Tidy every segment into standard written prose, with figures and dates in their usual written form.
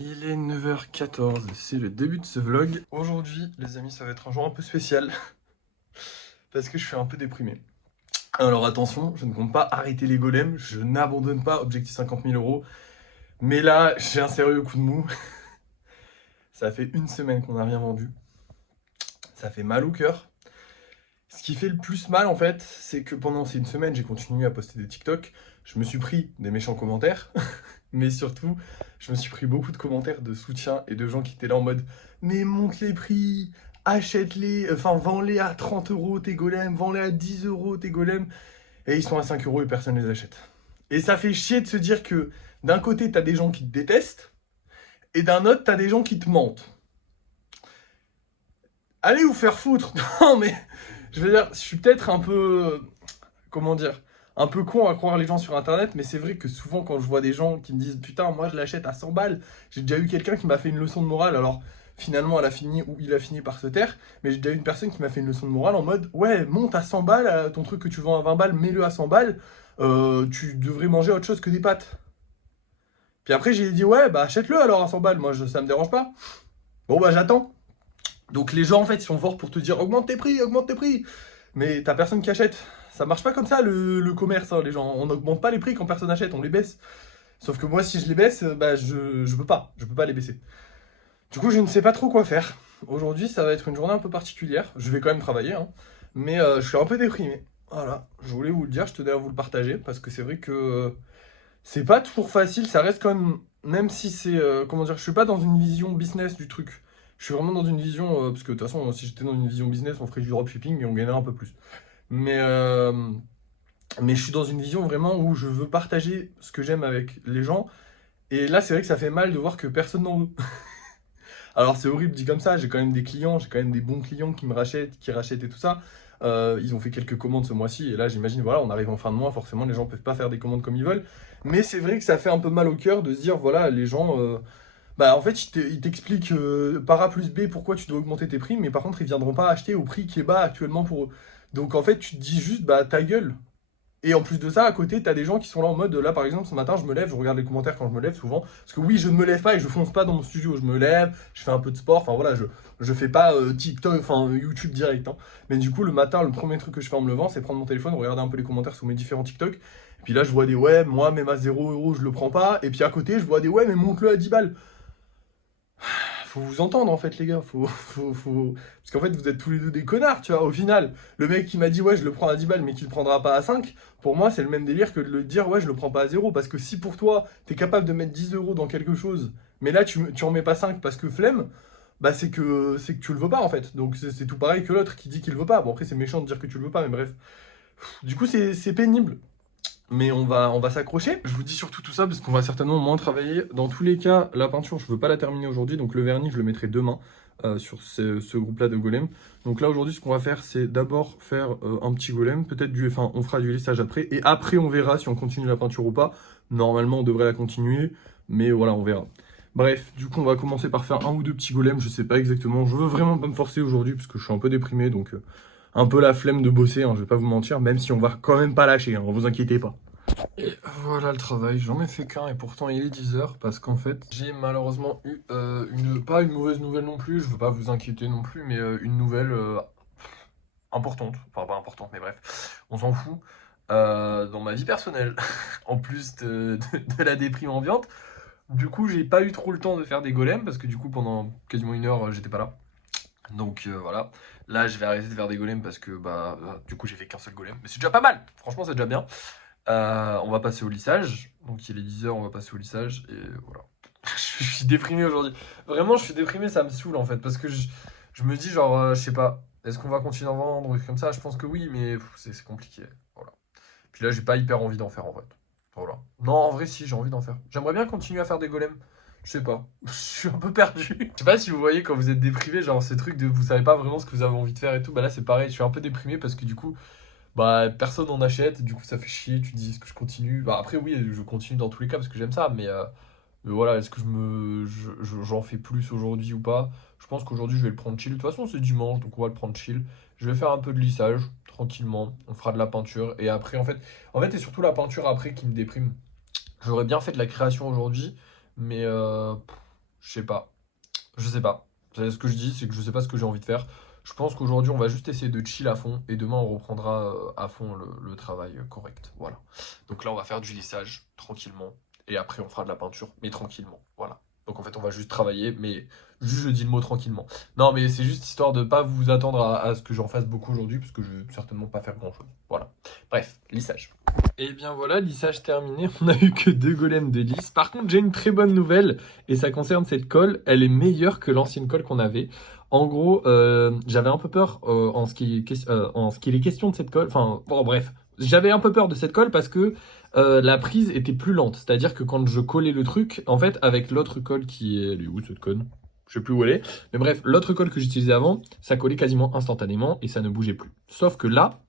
Il est 9h14, c'est le début de ce vlog. Aujourd'hui, les amis, ça va être un jour un peu spécial parce que je suis un peu déprimé. Alors attention, je ne compte pas arrêter les golems, je n'abandonne pas objectif 50 000 euros. Mais là, j'ai un sérieux coup de mou. Ça fait une semaine qu'on n'a rien vendu. Ça fait mal au cœur. Ce qui fait le plus mal en fait, c'est que pendant ces une semaine, j'ai continué à poster des TikTok. Je me suis pris des méchants commentaires. Mais surtout, je me suis pris beaucoup de commentaires de soutien et de gens qui étaient là en mode mais monte les prix, achète-les, enfin vends-les à 30 euros tes golems, vends-les à 10 euros tes golems. Et ils sont à 5 euros et personne ne les achète. Et ça fait chier de se dire que d'un côté, t'as des gens qui te détestent et d'un autre, t'as des gens qui te mentent. Allez vous faire foutre. Non mais, je veux dire, je suis peut-être un peu, comment dire, un peu con à croire les gens sur internet, mais c'est vrai que souvent quand je vois des gens qui me disent putain moi je l'achète à 100 balles, j'ai déjà eu quelqu'un qui m'a fait une leçon de morale, alors finalement elle a fini ou il a fini par se taire, mais j'ai déjà eu une personne qui m'a fait une leçon de morale en mode ouais monte à 100 balles, ton truc que tu vends à 20 balles, mets-le à 100 balles, tu devrais manger autre chose que des pâtes. Puis après j'ai dit ouais bah achète-le alors à 100 balles, moi ça me dérange pas. Bon bah j'attends. Donc les gens en fait ils sont forts pour te dire augmente tes prix. Mais t'as personne qui achète. Ça marche pas comme ça le commerce, hein, les gens. On n'augmente pas les prix quand personne achète, on les baisse. Sauf que moi si je les baisse, bah je peux pas. Je peux pas les baisser. Du coup je ne sais pas trop quoi faire. Aujourd'hui ça va être une journée un peu particulière. Je vais quand même travailler, hein. Mais je suis un peu déprimé. Voilà, je voulais vous le dire, je tenais à vous le partager. Parce que c'est vrai que c'est pas toujours facile, ça reste quand même. Même si c'est. Comment dire, je suis pas dans une vision business du truc. Je suis vraiment dans une vision. Parce que de toute façon, si j'étais dans une vision business, on ferait du dropshipping et on gagnerait un peu plus. Mais, euh, mais je suis dans une vision vraiment où je veux partager ce que j'aime avec les gens. Et là, c'est vrai que ça fait mal de voir que personne n'en veut. Alors, c'est horrible dit comme ça. J'ai quand même des clients, j'ai quand même des bons clients qui me rachètent, qui rachètent et tout ça. Ils ont fait quelques commandes ce mois-ci. Et là, j'imagine, voilà, on arrive en fin de mois. Forcément, les gens peuvent pas faire des commandes comme ils veulent. Mais c'est vrai que ça fait un peu mal au cœur de se dire, voilà, les gens. Bah, en fait, ils t'expliquent par A plus B pourquoi tu dois augmenter tes prix. Mais par contre, ils viendront pas acheter au prix qui est bas actuellement pour eux. Donc, en fait, tu te dis juste, bah, ta gueule. Et en plus de ça, à côté, t'as des gens qui sont là en mode, là par exemple, ce matin, je me lève, je regarde les commentaires quand je me lève souvent. Parce que oui, je ne me lève pas et je fonce pas dans mon studio. Je me lève, je fais un peu de sport, enfin voilà, je fais pas TikTok, enfin YouTube direct, hein. Mais du coup, le matin, le premier truc que je fais en me levant, c'est prendre mon téléphone, regarder un peu les commentaires sur mes différents TikTok. Et puis là, je vois des ouais, moi, même à 0 euros, je le prends pas. Et puis à côté, je vois des ouais, mais monte-le à 10 balles. Faut vous entendre en fait les gars, Parce qu'en fait vous êtes tous les deux des connards, tu vois, au final. Le mec qui m'a dit ouais je le prends à 10 balles mais qui le prendra pas à 5, pour moi c'est le même délire que de le dire ouais je le prends pas à 0. Parce que si pour toi t'es capable de mettre 10 euros dans quelque chose, mais là tu en mets pas 5 parce que flemme, bah c'est que tu le veux pas en fait. Donc c'est tout pareil que l'autre qui dit qu'il le veut pas. Bon après c'est méchant de dire que tu le veux pas, mais bref. Du coup c'est pénible. Mais on va s'accrocher. Je vous dis surtout tout ça parce qu'on va certainement moins travailler. Dans tous les cas, la peinture, je veux pas la terminer aujourd'hui. Donc le vernis, je le mettrai demain sur ce groupe-là de golem. Donc là, aujourd'hui, ce qu'on va faire, c'est d'abord faire un petit golem. Peut-être enfin, on fera du lissage après. Et après, on verra si on continue la peinture ou pas. Normalement, on devrait la continuer. Mais voilà, on verra. Bref, du coup, on va commencer par faire un ou deux petits golems. Je sais pas exactement. Je veux vraiment pas me forcer aujourd'hui parce que je suis un peu déprimé. Donc un peu la flemme de bosser, hein, je vais pas vous mentir. Même si on va quand même pas lâcher, hein, vous inquiétez pas. Et voilà le travail, j'en ai fait qu'un et pourtant il est 10 h parce qu'en fait j'ai malheureusement eu pas une mauvaise nouvelle non plus, je veux pas vous inquiéter non plus, mais une nouvelle importante, enfin pas importante mais bref, on s'en fout, dans ma vie personnelle, en plus de la déprime ambiante. Du coup j'ai pas eu trop le temps de faire des golems parce que du coup pendant quasiment une heure j'étais pas là. Donc voilà, là je vais arrêter de faire des golems parce que bah du coup j'ai fait qu'un seul golem, mais c'est déjà pas mal, franchement c'est déjà bien. On va passer au lissage. Donc il est 10 h, on va passer au lissage. Et voilà. Je suis déprimé aujourd'hui. Vraiment, je suis déprimé, ça me saoule en fait. Parce que je me dis, genre, je sais pas, est-ce qu'on va continuer à en vendre comme ça? Je pense que oui, mais c'est compliqué. Voilà. Puis là, j'ai pas hyper envie d'en faire en fait. Voilà. Non, en vrai, si, j'ai envie d'en faire. J'aimerais bien continuer à faire des golems. Je sais pas. Je suis un peu perdu. Je sais pas si vous voyez quand vous êtes déprimé, genre ces trucs de vous savez pas vraiment ce que vous avez envie de faire et tout. Bah là, c'est pareil. Je suis un peu déprimé parce que du coup, bah personne en achète, du coup ça fait chier, tu te dis est-ce que je continue? Bah après oui, je continue dans tous les cas parce que j'aime ça, mais voilà, est-ce que j'en fais plus aujourd'hui ou pas? Je pense qu'aujourd'hui je vais le prendre chill. De toute façon c'est dimanche, donc on va le prendre chill. Je vais faire un peu de lissage, tranquillement, on fera de la peinture, et après en fait c'est surtout la peinture après qui me déprime. J'aurais bien fait de la création aujourd'hui, mais Je sais pas. Je sais pas. Ce que je dis, c'est que je sais pas ce que j'ai envie de faire. Je pense qu'aujourd'hui, on va juste essayer de chill à fond et demain, on reprendra à fond le travail correct. Voilà. Donc là, on va faire du lissage tranquillement et après, on fera de la peinture, mais tranquillement. Voilà. Donc en fait, on va juste travailler, mais juste je dis le mot tranquillement. Non, mais c'est juste histoire de pas vous attendre à ce que j'en fasse beaucoup aujourd'hui, parce que je vais certainement pas faire grand chose. Voilà. Bref, lissage. Et bien voilà, lissage terminé. On a eu que 2 golems de lisse. Par contre, j'ai une très bonne nouvelle et ça concerne cette colle. Elle est meilleure que l'ancienne colle qu'on avait. En gros, j'avais un peu peur en ce qui est question de cette colle. Enfin, bon, bref, j'avais un peu peur de cette colle parce que la prise était plus lente. C'est-à-dire que quand je collais le truc, en fait, avec l'autre colle qui est... Elle est où cette conne? Je sais plus où elle est. Mais bref, l'autre colle que j'utilisais avant, ça collait quasiment instantanément et ça ne bougeait plus. Sauf que là,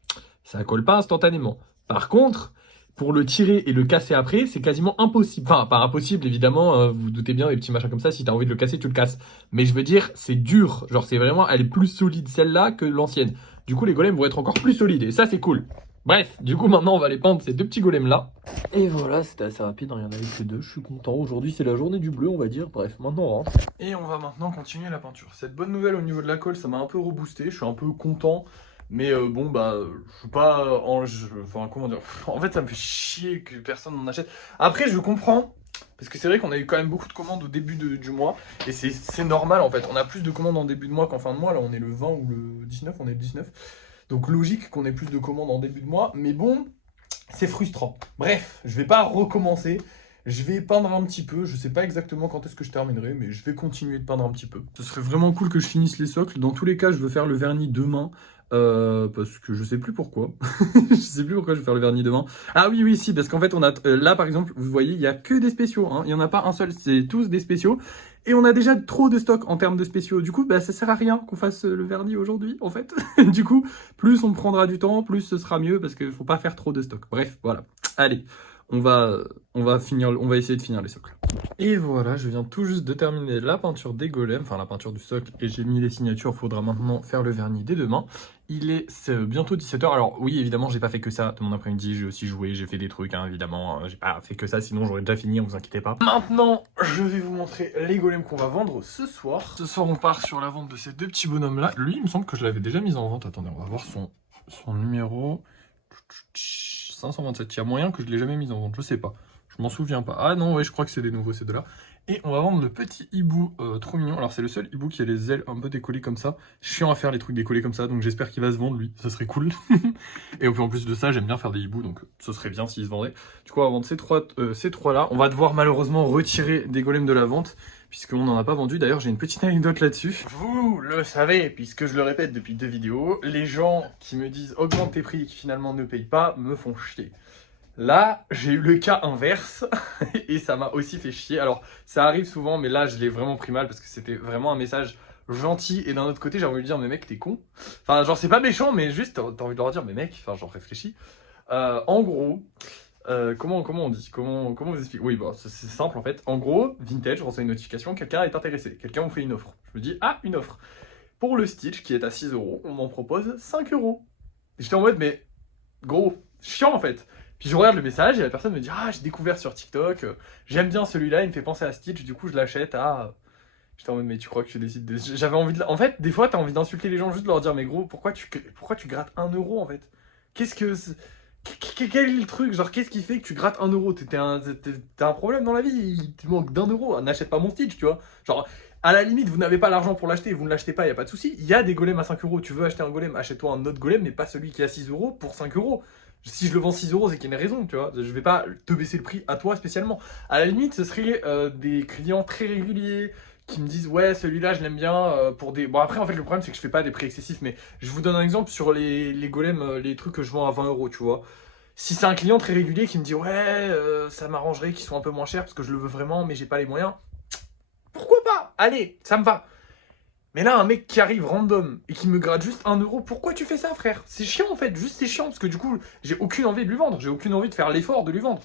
ça colle pas instantanément. Par contre, pour le tirer et le casser après, c'est quasiment impossible. Enfin, pas impossible, évidemment, vous vous doutez bien, des petits machins comme ça, si t'as envie de le casser, tu le casses. Mais je veux dire, c'est dur. Genre, c'est vraiment, elle est plus solide celle-là que l'ancienne. Du coup, les golems vont être encore plus solides, et ça, c'est cool. Bref, du coup, maintenant, on va aller peindre ces 2 petits golems-là. Et voilà, c'était assez rapide, hein, il y en avait que 2, je suis content. Aujourd'hui, c'est la journée du bleu, on va dire. Bref, maintenant, on rentre. Et on va maintenant continuer la peinture. Cette bonne nouvelle au niveau de la colle, ça m'a un peu reboosté, je suis un peu content. Mais bon, bah, je suis pas enfin, comment dire. En fait, ça me fait chier que personne n'en achète. Après, je comprends, parce que c'est vrai qu'on a eu quand même beaucoup de commandes au début du mois. Et c'est normal, en fait. On a plus de commandes en début de mois qu'en fin de mois. Là, on est le 20 ou le 19, on est le 19. Donc, logique qu'on ait plus de commandes en début de mois. Mais bon, c'est frustrant. Bref, je vais pas recommencer. Je vais peindre un petit peu. Je sais pas exactement quand est-ce que je terminerai, mais je vais continuer de peindre un petit peu. Ce serait vraiment cool que je finisse les socles. Dans tous les cas, je veux faire le vernis demain. Parce que je sais plus pourquoi. Je sais plus pourquoi je vais faire le vernis demain. Ah oui, oui, si, parce qu'en fait, on a là, par exemple, vous voyez, il y a que des spéciaux. Hein. Il n'y en a pas un seul, c'est tous des spéciaux. Et on a déjà trop de stock en termes de spéciaux. Du coup, bah, ça sert à rien qu'on fasse le vernis aujourd'hui, en fait. Du coup, plus on prendra du temps, plus ce sera mieux, parce qu'il faut pas faire trop de stock. Bref, voilà. Allez, on va essayer de finir les socles. Et voilà, je viens tout juste de terminer la peinture des golems, enfin la peinture du socle, et j'ai mis les signatures. Il faudra maintenant faire le vernis dès demain. C'est bientôt 17h. Alors oui, évidemment, j'ai pas fait que ça de mon après-midi. J'ai aussi joué, j'ai fait des trucs, hein, évidemment. J'ai pas fait que ça, sinon j'aurais déjà fini, ne vous inquiétez pas. Maintenant, je vais vous montrer les golems qu'on va vendre ce soir. Ce soir, on part sur la vente de ces 2 petits bonhommes-là. Lui, il me semble que je l'avais déjà mis en vente. Attendez, on va voir son numéro. 527. Il y a moyen que je l'ai jamais mis en vente, je sais pas. Je m'en souviens pas. Ah non, ouais, je crois que c'est des nouveaux, ces deux-là. Et on va vendre le petit hibou trop mignon. Alors c'est le seul hibou qui a les ailes un peu décollées comme ça. Chiant à faire les trucs décollés comme ça, donc j'espère qu'il va se vendre lui, ça serait cool. Et en plus de ça, j'aime bien faire des hiboux, donc ce serait bien s'il se vendait. Du coup, on va vendre ces trois-là. On va devoir malheureusement retirer des golems de la vente, puisqu'on n'en a pas vendu. D'ailleurs, j'ai une petite anecdote là-dessus. Vous le savez, puisque je le répète depuis 2 vidéos, les gens qui me disent augmente tes prix et qui finalement ne payent pas, me font chier. Là, j'ai eu le cas inverse et ça m'a aussi fait chier. Alors, ça arrive souvent, mais là, je l'ai vraiment pris mal parce que c'était vraiment un message gentil. Et d'un autre côté, j'ai envie de lui dire, mais mec, t'es con. Enfin, genre, c'est pas méchant, mais juste, t'as envie de leur dire, mais mec, enfin, genre, réfléchis. En gros, comment on dit comment vous explique? Oui, bon, c'est simple en fait. En gros, Vintage, je reçois une notification, quelqu'un est intéressé. Quelqu'un vous fait une offre. Je me dis, ah, une offre. Pour le Stitch qui est à 6 €, on m'en propose 5 €. J'étais en mode, mais gros, chiant en fait. Puis je regarde le message et la personne me dit, ah, j'ai découvert sur TikTok, j'aime bien celui-là, il me fait penser à Stitch, du coup je l'achète à... J'étais en mode, mais tu crois que tu décides de... J'avais envie de... En fait, des fois, t'as envie d'insulter les gens, juste de leur dire, mais gros, pourquoi tu grattes 1 € en fait? Qu'est-ce que... Quel est le truc? Genre, qu'est-ce qui fait que tu grattes 1 €? T'as un problème dans la vie, il te manque d'1 €. N'achète pas mon Stitch, tu vois. Genre, à la limite, vous n'avez pas l'argent pour l'acheter, vous ne l'achetez pas, il n'y a pas de souci. Il y a des golems à 5 €. Tu veux acheter un golem, achète-toi un autre golem, mais pas celui qui est à 6 € pour 5 €. Si je le vends 6 €, c'est qu'il y a une raison, tu vois. Je vais pas te baisser le prix à toi spécialement. À la limite, ce serait des clients très réguliers qui me disent ouais, celui-là je l'aime bien pour des... Bon après en fait le problème c'est que je fais pas des prix excessifs, mais je vous donne un exemple sur les golems, les trucs que je vends à 20 €, tu vois. Si c'est un client très régulier qui me dit ouais, ça m'arrangerait qu'ils soient un peu moins chers parce que je le veux vraiment mais j'ai pas les moyens, pourquoi pas? Allez, ça me va. Mais là, un mec qui arrive random et qui me gratte juste 1 €, pourquoi tu fais ça, frère? C'est chiant en fait, juste c'est chiant parce que du coup, j'ai aucune envie de lui vendre, j'ai aucune envie de faire l'effort de lui vendre.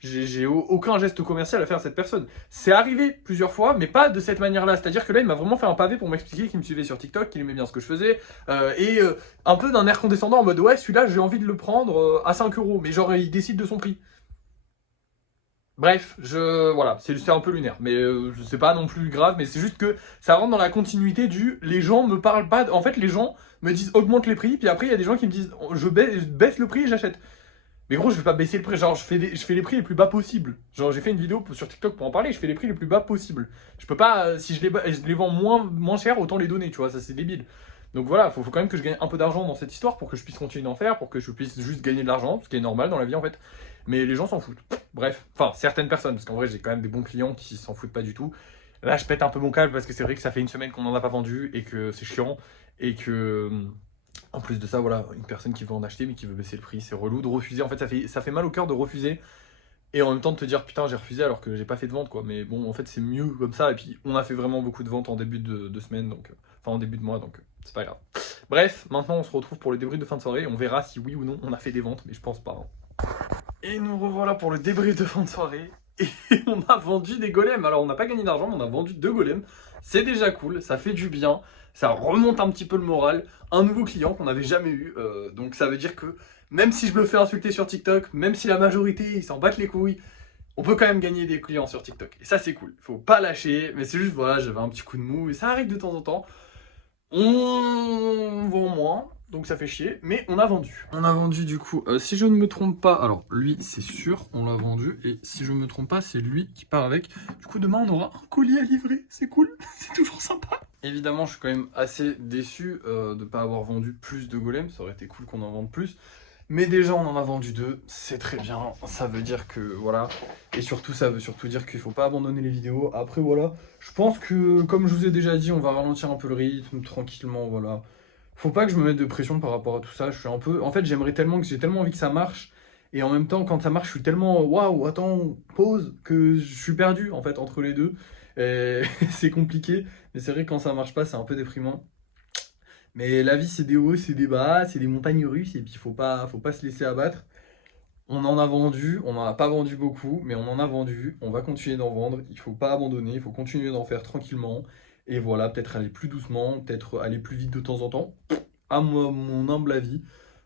J'ai aucun geste commercial à faire à cette personne. C'est arrivé plusieurs fois, mais pas de cette manière-là. C'est-à-dire que là, il m'a vraiment fait un pavé pour m'expliquer qu'il me suivait sur TikTok, qu'il aimait bien ce que je faisais, et un peu d'un air condescendant en mode ouais, celui-là, j'ai envie de le prendre à 5 €, mais genre, il décide de son prix. Bref, voilà, c'est un peu lunaire, mais c'est pas non plus grave, mais c'est juste que ça rentre dans la continuité les gens me parlent pas, en fait les gens me disent augmente les prix, puis après il y a des gens qui me disent je baisse le prix et j'achète. Mais gros, je vais pas baisser le prix, genre je fais les prix les plus bas possibles. Genre j'ai fait une vidéo sur TikTok pour en parler, je fais les prix les plus bas possibles. Je peux pas, si je les vends moins cher, autant les donner, tu vois, ça c'est débile. Donc voilà, faut quand même que je gagne un peu d'argent dans cette histoire pour que je puisse continuer d'en faire, pour que je puisse juste gagner de l'argent, ce qui est normal dans la vie en fait. Mais les gens s'en foutent. Bref, enfin certaines personnes, parce qu'en vrai j'ai quand même des bons clients qui s'en foutent pas du tout. Là je pète un peu mon câble parce que c'est vrai que ça fait une semaine qu'on n'en a pas vendu et que c'est chiant et que en plus de ça, voilà, une personne qui veut en acheter mais qui veut baisser le prix, c'est relou de refuser. En fait, ça fait mal au cœur de refuser et en même temps de te dire putain, j'ai refusé alors que j'ai pas fait de vente quoi. Mais bon, en fait, c'est mieux comme ça. Et puis, on a fait vraiment beaucoup de ventes en début de semaine, donc enfin en début de mois, donc c'est pas grave. Bref, maintenant on se retrouve pour le débrief de fin de soirée. On verra si oui ou non on a fait des ventes, mais je pense pas, hein. Et nous revoilà pour le débrief de fin de soirée. Et on a vendu des golems. Alors, on n'a pas gagné d'argent, mais on a vendu 2 golems. C'est déjà cool, ça fait du bien. Ça remonte un petit peu le moral. Un nouveau client qu'on n'avait jamais eu. Donc, ça veut dire que même si je me fais insulter sur TikTok, même si la majorité ils s'en battent les couilles, on peut quand même gagner des clients sur TikTok. Et ça, c'est cool. Faut pas lâcher. Mais c'est juste, voilà, j'avais un petit coup de mou. Et ça arrive de temps en temps. On vend moins, donc ça fait chier, mais on a vendu. On a vendu du coup, si je ne me trompe pas, alors lui c'est sûr, on l'a vendu, et si je ne me trompe pas, c'est lui qui part avec. Du coup demain on aura un colis à livrer, c'est cool, c'est toujours sympa. Évidemment je suis quand même assez déçu de ne pas avoir vendu plus de golems, ça aurait été cool qu'on en vende plus. Mais déjà on en a vendu 2, c'est très bien, ça veut dire que voilà, et surtout ça veut surtout dire qu'il faut pas abandonner les vidéos. Après voilà, je pense que comme je vous ai déjà dit, on va ralentir un peu le rythme tranquillement, voilà. Faut pas que je me mette de pression par rapport à tout ça, je suis un peu, en fait j'ai tellement envie que ça marche, et en même temps quand ça marche je suis tellement waouh, attends, pause, que je suis perdu en fait entre les deux, et c'est compliqué, mais c'est vrai que quand ça marche pas c'est un peu déprimant. Mais la vie, c'est des hauts, c'est des bas, c'est des montagnes russes, et puis faut pas se laisser abattre. On en a vendu, on n'en a pas vendu beaucoup, mais on en a vendu, on va continuer d'en vendre, il faut pas abandonner, il faut continuer d'en faire tranquillement, et voilà, peut-être aller plus doucement, peut-être aller plus vite de temps en temps, à mon humble avis.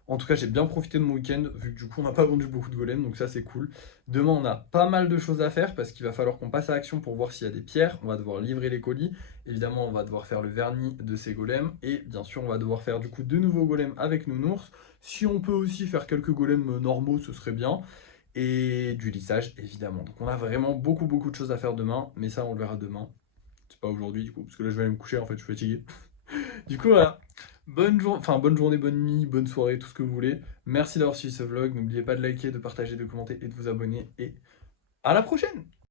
En tout cas, j'ai bien profité de mon week-end, vu que du coup, on n'a pas vendu beaucoup de golems, donc ça, c'est cool. Demain, on a pas mal de choses à faire, parce qu'il va falloir qu'on passe à l'action pour voir s'il y a des pierres. On va devoir livrer les colis. Évidemment, on va devoir faire le vernis de ces golems. Et bien sûr, on va devoir faire du coup de nouveaux golems avec nounours. Si on peut aussi faire quelques golems normaux, ce serait bien. Et du lissage, évidemment. Donc on a vraiment beaucoup, beaucoup de choses à faire demain, mais ça, on le verra demain. C'est pas aujourd'hui, du coup, parce que là, je vais aller me coucher, en fait, je suis fatigué. Du coup, voilà. Bonne journée, bonne nuit, bonne soirée, tout ce que vous voulez. Merci d'avoir suivi ce vlog. N'oubliez pas de liker, de partager, de commenter et de vous abonner. Et à la prochaine!